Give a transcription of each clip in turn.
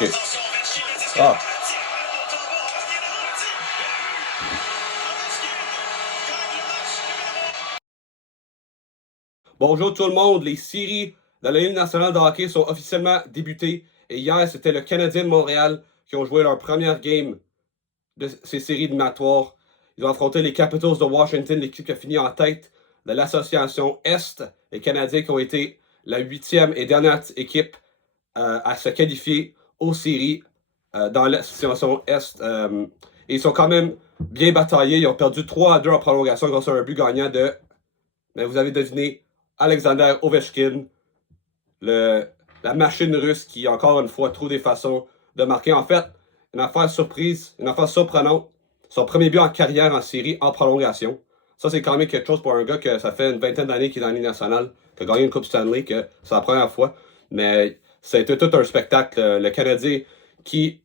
Ok. Ah. Bonjour tout le monde, les séries de la Ligue nationale de hockey sont officiellement débutées et hier c'était le Canadien de Montréal qui ont joué leur première game de ces séries éliminatoires. Ils ont affronté les Capitals de Washington, l'équipe qui a fini en tête de l'association Est. Les Canadiens qui ont été la 8e et dernière équipe à se qualifier aux séries dans l'association Est. Et ils sont quand même bien bataillés. Ils ont perdu 3-2 en prolongation grâce à un but gagnant de, mais vous avez deviné, Alexander Ovechkin, la machine russe qui, encore une fois, trouve des façons de marquer. En fait, une affaire surprise, une affaire surprenante. Son premier but en carrière en série en prolongation. Ça, c'est quand même quelque chose pour un gars que ça fait une vingtaine d'années qu'il est dans la Ligue nationale, qui a gagné une Coupe Stanley, que c'est la première fois. Mais ça a été tout un spectacle. Le Canadien qui,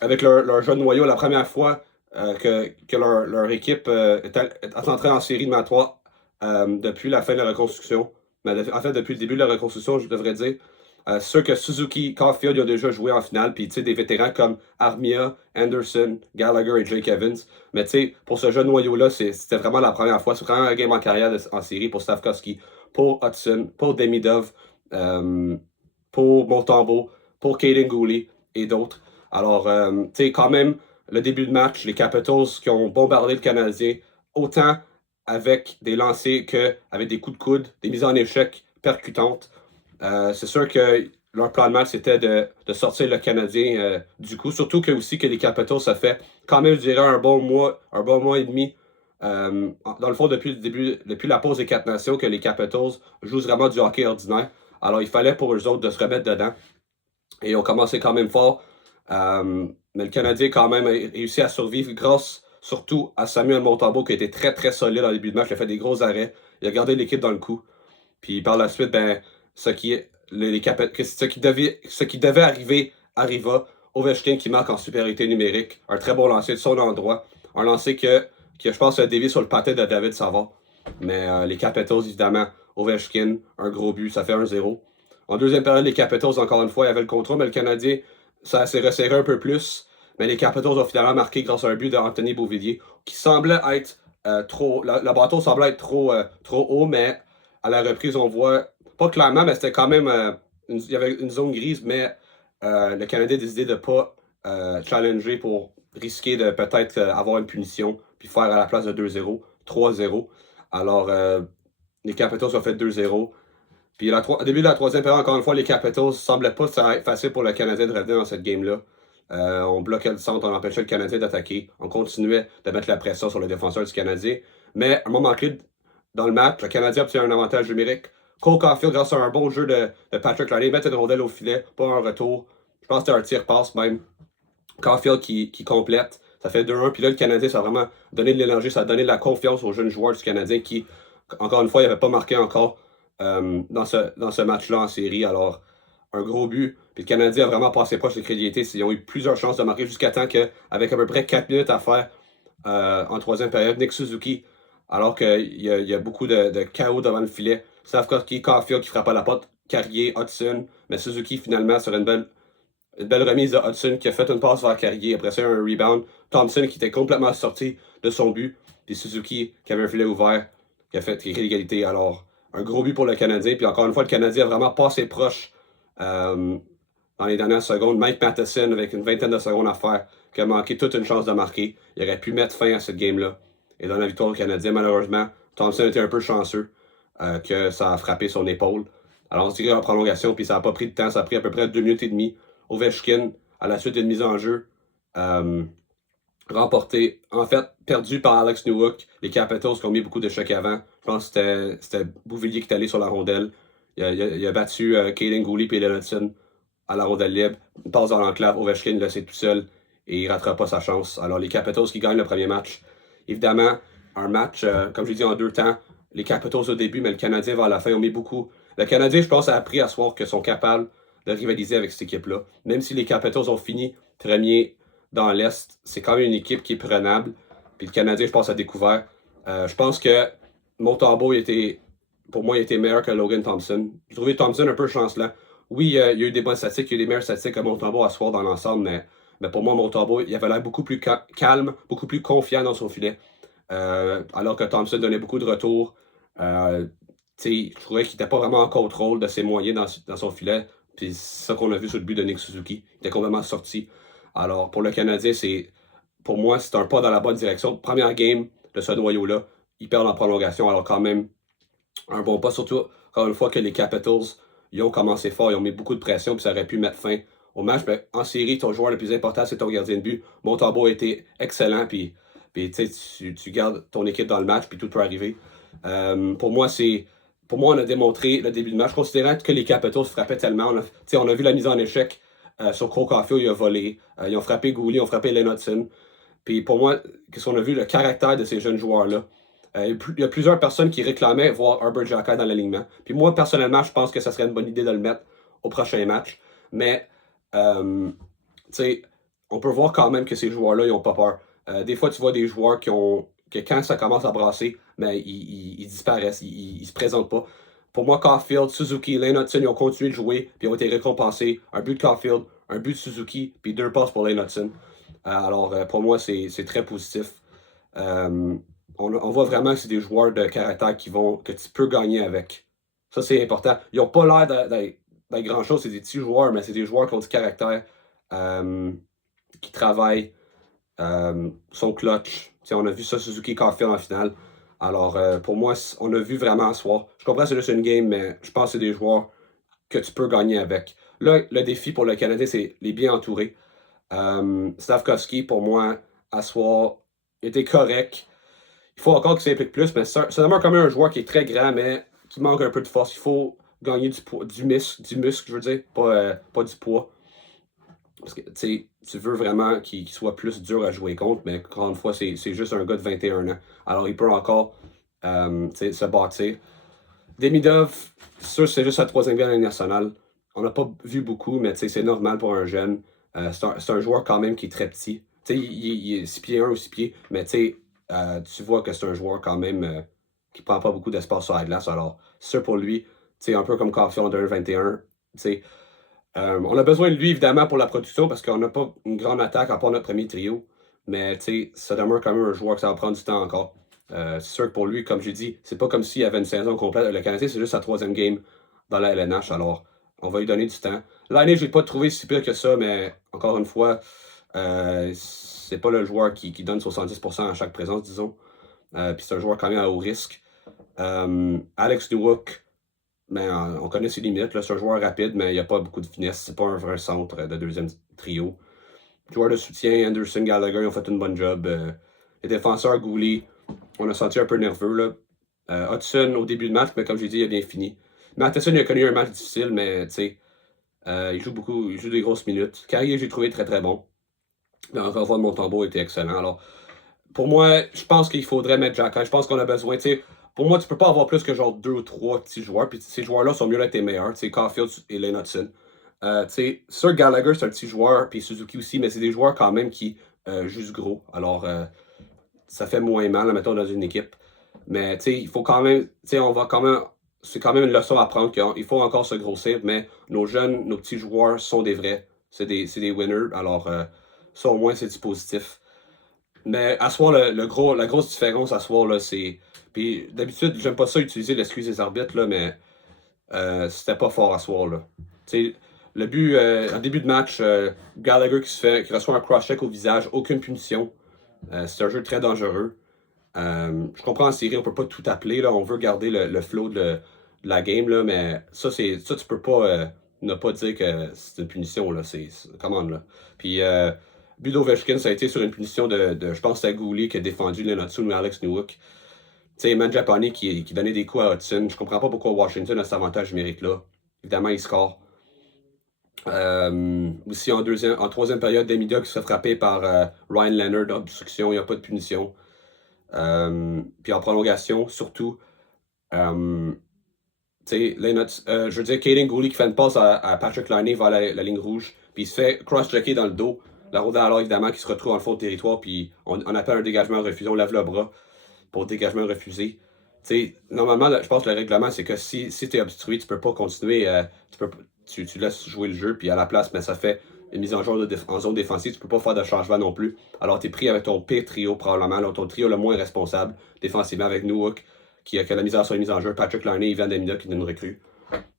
avec leur jeune noyau, la première fois que leur équipe est entrée en série éliminatoire depuis la fin de la reconstruction. En fait, depuis le début de la reconstruction, je devrais dire. C'est sûr que Suzuki, Caulfield, ils ont déjà joué en finale, puis tu sais, des vétérans comme Armia, Anderson, Gallagher et Jake Evans. Mais tu sais, pour ce jeune noyau-là, c'était vraiment la première fois. C'est vraiment un game en carrière en série pour Stavkovski, pour Hudson, pour Demidov, pour Montembeault, pour Kaden Gooley et d'autres. Alors, tu sais, quand même, le début de match, les Capitals qui ont bombardé le Canadien, autant avec des lancers qu'avec des coups de coude, des mises en échec percutantes. C'est sûr que leur plan de match, c'était de sortir le Canadien du coup. Surtout que aussi que les Capitals, ça fait quand même, je dirais, un bon mois et demi. Dans le fond, depuis la pause des 4 nations, que les Capitals jouent vraiment du hockey ordinaire. Alors, il fallait pour eux autres de se remettre dedans. Et ils ont commencé quand même fort. Mais le Canadien, quand même, a réussi à survivre grâce surtout à Samuel Montembeault qui a été très très solide en début de match. Il a fait des gros arrêts. Il a gardé l'équipe dans le coup. Puis par la suite, ben, ce qui devait arriver arriva. Ovechkin qui marque en supériorité numérique. Un très bon lancer de son endroit. Un lancer que je pense a dévié sur le patin de David Savard. Mais les Capitals, évidemment, Ovechkin, un gros but, ça fait 1-0. En deuxième période, les Capitals, encore une fois, ils avaient le contrôle, mais le Canadien, ça s'est resserré un peu plus. Mais les Capitals ont finalement marqué grâce à un but d'Anthony Beauvillier, qui semblait être trop. Le bateau semblait être trop haut, mais à la reprise, on voit, pas clairement, mais c'était quand même. Il y avait une zone grise, mais le Canadien a décidé de ne pas challenger pour risquer de peut-être avoir une punition, puis faire à la place de 2-0, 3-0. Alors, les Capitals ont fait 2-0. Puis au début de la troisième période, encore une fois, les Capitals ne semblaient pas être facile pour le Canadien de revenir dans cette game-là. On bloquait le centre, on empêchait le Canadien d'attaquer. On continuait de mettre la pression sur le défenseur du Canadien. Mais à un moment clé dans le match, le Canadien obtient un avantage numérique. Cole Caulfield, grâce à un bon jeu de Patrick Laine, met une rondelle au filet, pas un retour. Je pense que c'était un tir-passe même. Caulfield qui complète. Ça fait 2-1. Puis là, le Canadien, ça a vraiment donné de l'énergie, ça a donné de la confiance aux jeunes joueurs du Canadien qui, encore une fois, n'avaient pas marqué encore dans ce match-là en série. Alors, un gros but. Puis le Canadien a vraiment passé proche de crédibilité. Ils ont eu plusieurs chances de marquer jusqu'à temps qu'avec à peu près 4 minutes à faire en troisième période, Nick Suzuki, alors qu'il y a beaucoup de chaos devant le filet, Stavkovski, Caulfield qui frappe à la porte, Carrier, Hudson, mais Suzuki finalement sur une belle remise de Hudson qui a fait une passe vers Carrier. Après ça, un rebound. Thompson qui était complètement sorti de son but. Puis Suzuki qui avait un filet ouvert, qui a fait l'égalité. Alors, un gros but pour le Canadien. Puis encore une fois, le Canadien a vraiment passé proche dans les dernières secondes. Mike Matheson, avec une vingtaine de secondes à faire, qui a manqué toute une chance de marquer. Il aurait pu mettre fin à cette game-là. Et dans la victoire au Canadien, malheureusement, Thompson était un peu chanceux que ça a frappé son épaule. Alors, on se dirait en prolongation, puis ça n'a pas pris de temps. Ça a pris à peu près 2 minutes et demie. Ovechkin, à la suite d'une mise en jeu, remporté, en fait, perdu par Alex Newhook. Les Capitals qui ont mis beaucoup de chocs avant. Je pense que c'était Beauvillier qui est allé sur la rondelle. Il a battu Kaden Gooley et Hudson à la rondelle libre. Une passe dans l'enclave. Ovechkin le sait tout seul et il ne ratera pas sa chance. Alors, les Capitals qui gagnent le premier match. Évidemment, un match, comme je l'ai dit, en 2 temps. Les Capitals au début, mais le Canadien vers la fin ont mis beaucoup. Le Canadien, je pense, a appris à soir qu'ils sont capables de rivaliser avec cette équipe-là. Même si les Capitals ont fini premier dans l'Est, c'est quand même une équipe qui est prenable. Puis le Canadien, je pense, a découvert. Je pense que Montembeault, pour moi, il était meilleur que Logan Thompson. J'ai trouvé Thompson un peu chancelant. Oui, il y a eu des bonnes statistiques, il y a eu des meilleures statistiques que Montembeault à soir dans l'ensemble, mais pour moi, Montembeault, il avait l'air beaucoup plus calme, beaucoup plus confiant dans son filet. Alors que Thompson donnait beaucoup de retours. Euh, je trouvais qu'il n'était pas vraiment en contrôle de ses moyens dans son filet. Puis c'est ça qu'on a vu sur le but de Nick Suzuki. Il était complètement sorti. Alors pour le Canadien, pour moi, c'est un pas dans la bonne direction. Première game de ce noyau-là, ils perdent en prolongation. Alors quand même, un bon pas, surtout encore une fois que les Capitals, ils ont commencé fort, ils ont mis beaucoup de pression, puis ça aurait pu mettre fin au match. Mais en série, ton joueur le plus important, c'est ton gardien de but. Montembeault a été excellent, puis tu gardes ton équipe dans le match, puis tout peut arriver. Pour moi, on a démontré le début de match, considérant que les Capitals frappaient tellement. On a vu la mise en échec sur Cole Caulfield, il a volé. Ils ont frappé Goulet, ils ont frappé Lynn Hudson. Puis pour moi, qu'est-ce qu'on a vu, le caractère de ces jeunes joueurs-là. Il y a plusieurs personnes qui réclamaient voir Herbert Jacquet dans l'alignement. Puis moi, personnellement, je pense que ça serait une bonne idée de le mettre au prochain match. Mais, tu sais, on peut voir quand même que ces joueurs-là, ils n'ont pas peur. Des fois, tu vois des joueurs que quand ça commence à brasser, ben, ils disparaissent, ils se présentent pas. Pour moi, Caulfield, Suzuki, Lane Hudson, ils ont continué de jouer, puis ils ont été récompensés. Un but de Caulfield, un but de Suzuki, puis 2 passes pour Lane Hudson. Alors, pour moi, c'est très positif. On voit vraiment que c'est des joueurs de caractère que tu peux gagner avec. Ça, c'est important. Ils n'ont pas l'air d'être grand-chose. C'est des petits joueurs, mais c'est des joueurs qui ont du caractère, qui travaillent, sont clutch. T'sais, on a vu ça, Suzuki Caulfield en finale. Alors, pour moi, on a vu vraiment ce soir. Je comprends que c'est juste une game, mais je pense que c'est des joueurs que tu peux gagner avec. Là, le défi pour le Canadien, c'est les bien entourés. Stavkovski, pour moi, à soir, était correct. Il faut encore qu'il s'implique plus, mais c'est vraiment comme un joueur qui est très grand, mais qui manque un peu de force. Il faut gagner du muscle, je veux dire, pas du poids. Parce que tu veux vraiment qu'il soit plus dur à jouer contre, mais encore une fois, c'est juste un gars de 21 ans. Alors il peut encore se bâtir. Demidov, c'est juste sa troisième game nationale. On n'a pas vu beaucoup, mais c'est normal pour un jeune. C'est un joueur quand même qui est très petit. Il est 6 pieds 1 ou 6 pieds, mais tu vois que c'est un joueur quand même qui prend pas beaucoup d'espace sur la glace. Alors, c'est sûr pour lui, un peu comme Caulfield en 2021. On a besoin de lui, évidemment, pour la production, parce qu'on n'a pas une grande attaque à part notre premier trio. Mais ça demeure quand même un joueur que ça va prendre du temps encore. C'est sûr que pour lui, comme j'ai dit, c'est pas comme s'il avait une saison complète. Le Canadien, c'est juste sa troisième game dans la LNH. Alors, on va lui donner du temps. L'année, je l'ai pas trouvé si pire que ça, mais encore une fois, c'est pas le joueur qui donne 70% à chaque présence, disons. Puis c'est un joueur quand même à haut risque. Alex Newhook, on connaît ses limites. C'est un joueur rapide, mais il n'y a pas beaucoup de finesse. C'est pas un vrai centre de deuxième trio. Joueur de soutien, Anderson, Gallagher, ils ont fait une bonne job. Les défenseurs, Goulet, on a senti un peu nerveux. Là. Hudson, au début de match, mais comme je l'ai dit, il a bien fini. Matheson, il a connu un match difficile, mais il joue beaucoup, il joue des grosses minutes. Carrier, j'ai trouvé très très bon. Mais encore une fois, Montembeault était excellent. Alors, pour moi, je pense qu'il faudrait mettre Jacquet. Je pense qu'on a besoin, pour moi, tu peux pas avoir plus que genre 2 ou 3 petits joueurs. Puis ces joueurs-là sont mieux là que tes meilleurs. Caulfield et Lane Hudson. Sir Gallagher, c'est un petit joueur, puis Suzuki aussi, mais c'est des joueurs quand même qui jouent gros. Alors, ça fait moins mal, mettons, dans une équipe. Mais, il faut quand même, on va quand même, c'est quand même une leçon à prendre qu'il faut encore se grossir, mais nos jeunes, nos petits joueurs sont des vrais. C'est des winners. Alors, ça, au moins, c'est du positif. Mais à soir, la grosse différence à soir, là, c'est. Puis d'habitude, j'aime pas ça utiliser l'excuse des arbitres, là, mais c'était pas fort à soir, là. Le but, en début de match, Gallagher qui reçoit un cross-check au visage, aucune punition. C'est un jeu très dangereux. Je comprends en série, on peut pas tout appeler, là, on veut garder le flow de la game, là, mais ça, tu peux pas ne pas dire que c'est une punition, là. Commande, là. Puis, but d'Ovechkin, ça a été sur une punition je pense que c'est Goulet qui a défendu Lenotsun ou Alex Newhook. Mangiapane qui donnait des coups à Hudson. Je comprends pas pourquoi Washington a cet avantage numérique-là. Évidemment, il score. Aussi, en troisième période, Demida qui se fait frapper par Ryan Leonard d'obstruction. Il n'y a pas de punition. Puis en prolongation, surtout, je veux dire, Caden Goulet qui fait une passe à Patrick Laine vers la ligne rouge, puis il se fait cross-checker dans le dos. La rondelle, alors évidemment, qui se retrouve dans le fond de territoire, puis on appelle un dégagement refusé, on lève le bras pour dégagement refusé. Normalement, je pense que le règlement, c'est que si tu es obstrué, tu peux pas continuer. tu laisses jouer le jeu, puis à la place, ça fait une mise en jeu en zone défensive, tu peux pas faire de changement non plus. Alors, tu es pris avec ton pire trio, probablement, là, ton trio le moins responsable défensivement avec Newhook, qui a la misère sur les mises en jeu, Patrick Laine et Ivan Demina, qui est une recrue.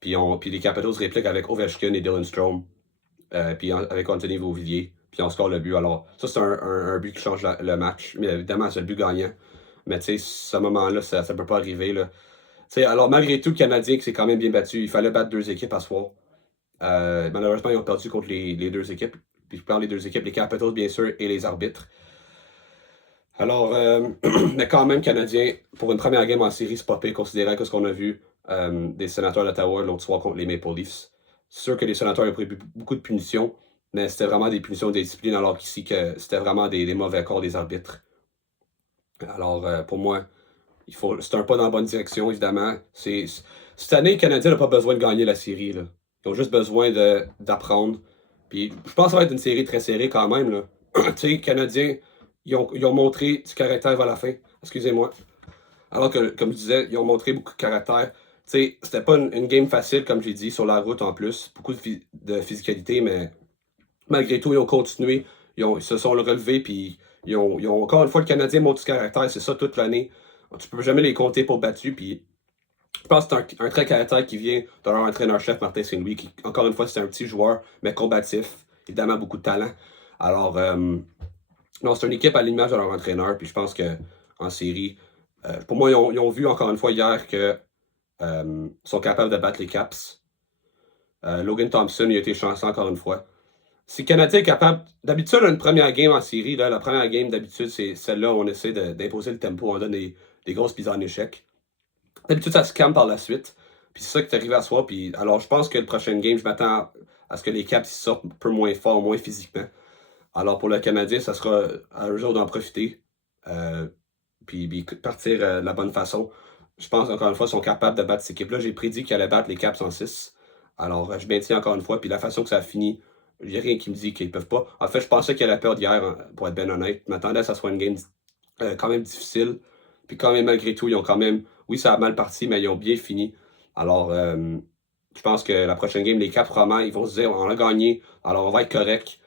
Puis les Capitals répliquent avec Ovechkin et Dylan Strome, puis avec Anthony Beauvillier, puis on score le but. Alors, ça, c'est un but qui change le match, mais évidemment, c'est le but gagnant. Mais tu sais, ce moment-là, ça ne peut pas arriver, là. Alors, malgré tout, le Canadien qui s'est quand même bien battu, il fallait battre 2 équipes à soir. Malheureusement, ils ont perdu contre les 2 équipes. Puis je parle des 2 équipes, les Capitals, bien sûr, et les arbitres. Alors, mais quand même, Canadien, pour une première game en série, c'est pas pire, considérant que ce qu'on a vu des Sénateurs d'Ottawa l'autre soir contre les Maple Leafs. C'est sûr que les Sénateurs ont pris beaucoup de punitions, mais c'était vraiment des punitions de discipline, alors qu'ici, que c'était vraiment des mauvais accords des arbitres. Alors, pour moi, c'est un pas dans la bonne direction, évidemment. Cette année, le Canadien n'a pas besoin de gagner la série, là. Ils ont juste besoin d'apprendre. Puis je pense que ça va être une série très serrée quand même, là. Tu sais, les Canadiens, ils ont montré du caractère vers la fin. Excusez-moi. Alors que, comme je disais, ils ont montré beaucoup de caractère. Tu sais, c'était pas une game facile, comme j'ai dit, sur la route en plus. Beaucoup de physicalité, mais malgré tout, ils ont continué. Ils se sont relevés, puis ils ont encore une fois, le Canadien montre du caractère. C'est ça toute l'année. Tu peux jamais les compter pour battus, puis je pense que c'est un trait de caractère qui vient de leur entraîneur-chef, Martin Saint-Louis, qui, encore une fois, c'est un petit joueur, mais combatif. Évidemment, beaucoup de talent. Alors, non, c'est une équipe à l'image de leur entraîneur, puis je pense qu'en série, pour moi, ils ont vu encore une fois hier qu'ils sont capables de battre les Caps. Logan Thompson, il a été chanceux encore une fois. Si le Canadien est capable. D'habitude, une première game en série, là, la première game, d'habitude, c'est celle-là où on essaie d'imposer le tempo, on donne des grosses mises en échec. D'habitude, ça se calme par la suite. Puis c'est ça qui est arrivé à soi. Puis alors, je pense que le prochain game, je m'attends à ce que les Caps sortent un peu moins fort, moins physiquement. Alors, pour le Canadien, ça sera à eux autres d'en profiter. Puis partir de la bonne façon. Je pense, encore une fois, qu'ils sont capables de battre cette équipe-là. J'ai prédit qu'ils allaient battre les Caps en 6. Alors, je maintiens encore une fois. Puis la façon que ça a fini, il n'y a rien qui me dit qu'ils ne peuvent pas. En fait, je pensais qu'ils allaient perdre hier, pour être bien honnête. Je m'attendais à ce que ça soit une game quand même difficile. Puis quand même, malgré tout, ils ont quand même. Oui, ça a mal parti, mais ils ont bien fini. Alors, je pense que la prochaine game, les Caps, vraiment, ils vont se dire on a gagné, alors on va être correct.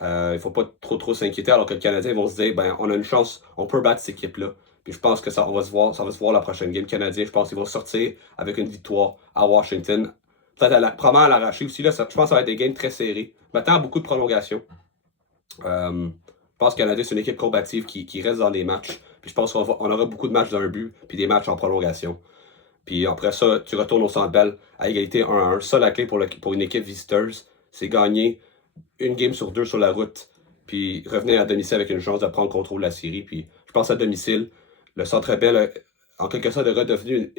Il ne faut pas trop s'inquiéter, alors que le Canadien vont se dire ben on a une chance, on peut battre cette équipe-là. Puis je pense que ça va se voir la prochaine game. Canadien, je pense qu'ils vont sortir avec une victoire à Washington. Peut-être probablement à l'arracher aussi. Là, je pense que ça va être des games très serrés. Je m'attends à beaucoup de prolongations. Je pense que le Canadien, c'est une équipe combative qui reste dans les matchs. Puis je pense qu'on aura beaucoup de matchs d'un but, puis des matchs en prolongation. Puis après ça, tu retournes au Centre Bell à égalité 1-1. Ça, la clé pour une équipe visiteuse, c'est gagner une game sur 2 sur la route, puis revenir à domicile avec une chance de prendre contrôle de la série. Puis je pense à domicile, le Centre Bell, en quelque sorte, est redevenu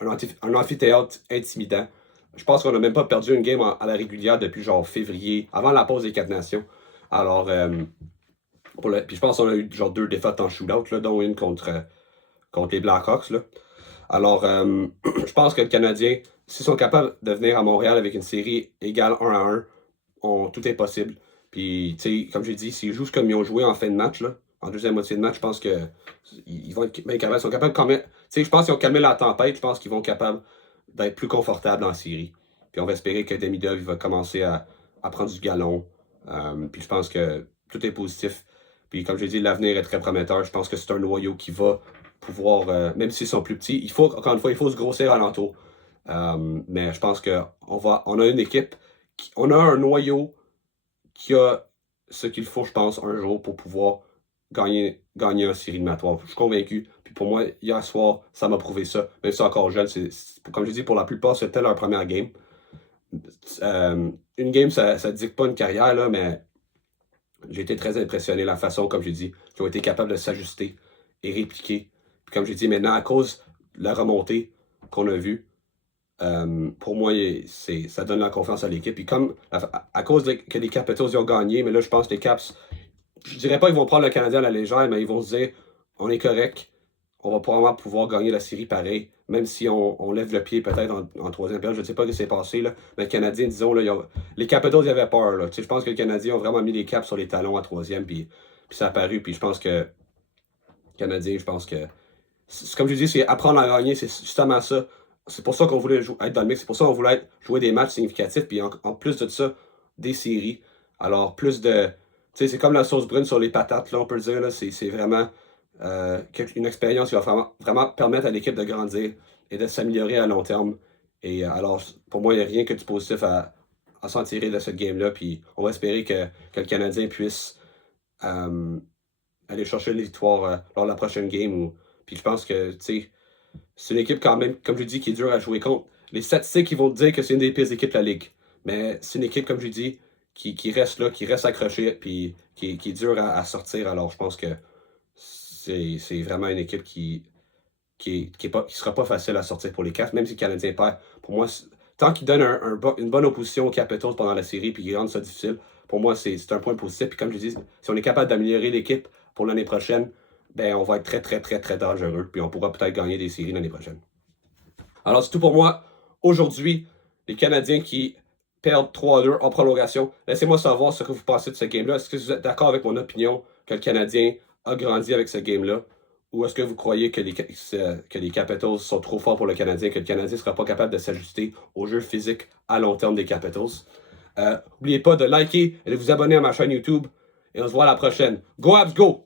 un amphithéâtre intimidant. Je pense qu'on n'a même pas perdu une game à la régulière depuis genre février, avant la pause des 4 nations. Alors, puis je pense qu'on a eu genre 2 défaites en shootout, là, dont une contre les Blackhawks. Là. Alors, je pense que le Canadien, s'ils sont capables de venir à Montréal avec une série égale 1-1, tout est possible. Puis, tu sais, comme j'ai dit, s'ils jouent comme ils ont joué en fin de match, là, en deuxième moitié de match, je pense qu'ils vont être bien capables. Ils sont capables quand même. Tu sais, je pense qu'ils ont calmé la tempête. Je pense qu'ils vont être capables d'être plus confortables en série. Puis on va espérer que Demidov va commencer à prendre du galon. Puis je pense que tout est positif. Puis comme j'ai dit, l'avenir est très prometteur. Je pense que c'est un noyau qui va pouvoir, même s'ils sont plus petits, encore une fois, il faut se grossir alentour. Mais je pense on a une équipe, on a un noyau qui a ce qu'il faut, je pense, un jour pour pouvoir gagner une série éliminatoire. Je suis convaincu. Puis pour moi, hier soir, ça m'a prouvé ça. Même si c'est encore jeune, comme je dis, pour la plupart, c'était leur première game. Une game, ça ne dicte pas une carrière, là, mais j'ai été très impressionné de la façon, comme j'ai dit, qu'ils ont été capables de s'ajuster et répliquer. Puis comme j'ai dit, maintenant, à cause de la remontée qu'on a vue, pour moi, ça donne la confiance à l'équipe. Puis comme à cause que les Capitals ils ont gagné, mais là, je pense que les Caps, je dirais pas qu'ils vont prendre le Canadien à la légère, mais ils vont se dire on est correct, on va probablement pouvoir gagner la série pareil, même si on lève le pied peut-être en troisième période. Je ne sais pas ce qui s'est passé, là, mais le Canadien, disons, là, les Capitals, ils avaient peur. Là. Je pense que les Canadiens ont vraiment mis les Caps sur les talons en troisième, puis ça a paru. Puis je pense que le Canadien, je pense que, comme je dis, c'est apprendre à gagner, c'est justement ça. c'est pour ça qu'on voulait être dans le mix. C'est pour ça qu'on voulait jouer des matchs significatifs. Puis en plus de ça, des séries. Alors, plus de. Tu sais, c'est comme la sauce brune sur les patates, là, on peut le dire. Là. C'est vraiment une expérience qui va vraiment permettre à l'équipe de grandir et de s'améliorer à long terme. Et alors, pour moi, il n'y a rien que du positif à s'en tirer de cette game-là. Puis on va espérer que le Canadien puisse euh, aller chercher les victoires lors de la prochaine game. Puis je pense que, tu sais, c'est une équipe quand même, comme je dis, qui est dure à jouer contre. Les statistiques, ils vont te dire que c'est une des pires équipes de la Ligue. Mais c'est une équipe, comme je dis, qui reste là, qui reste accrochée, puis qui est dure à sortir. Alors, je pense que c'est vraiment une équipe qui sera pas facile à sortir pour les Caps, même si le Canadien perd. Pour moi, tant qu'ils donnent une bonne opposition aux Capitals pendant la série, puis qu'ils rendent ça difficile, pour moi, c'est un point positif. Puis comme je dis, si on est capable d'améliorer l'équipe pour l'année prochaine, ben on va être très, très, très, très dangereux. Puis on pourra peut-être gagner des séries l'année prochaine. Alors, c'est tout pour moi. Aujourd'hui, les Canadiens qui perdent 3-2 en prolongation. Laissez-moi savoir ce que vous pensez de ce game-là. Est-ce que vous êtes d'accord avec mon opinion que le Canadien a grandi avec ce game-là? Ou est-ce que vous croyez que les Capitals sont trop forts pour le Canadien, que le Canadien ne sera pas capable de s'ajuster au jeu physique à long terme des Capitals? N'oubliez pas de liker et de vous abonner à ma chaîne YouTube. Et on se voit à la prochaine. Go Habs, go!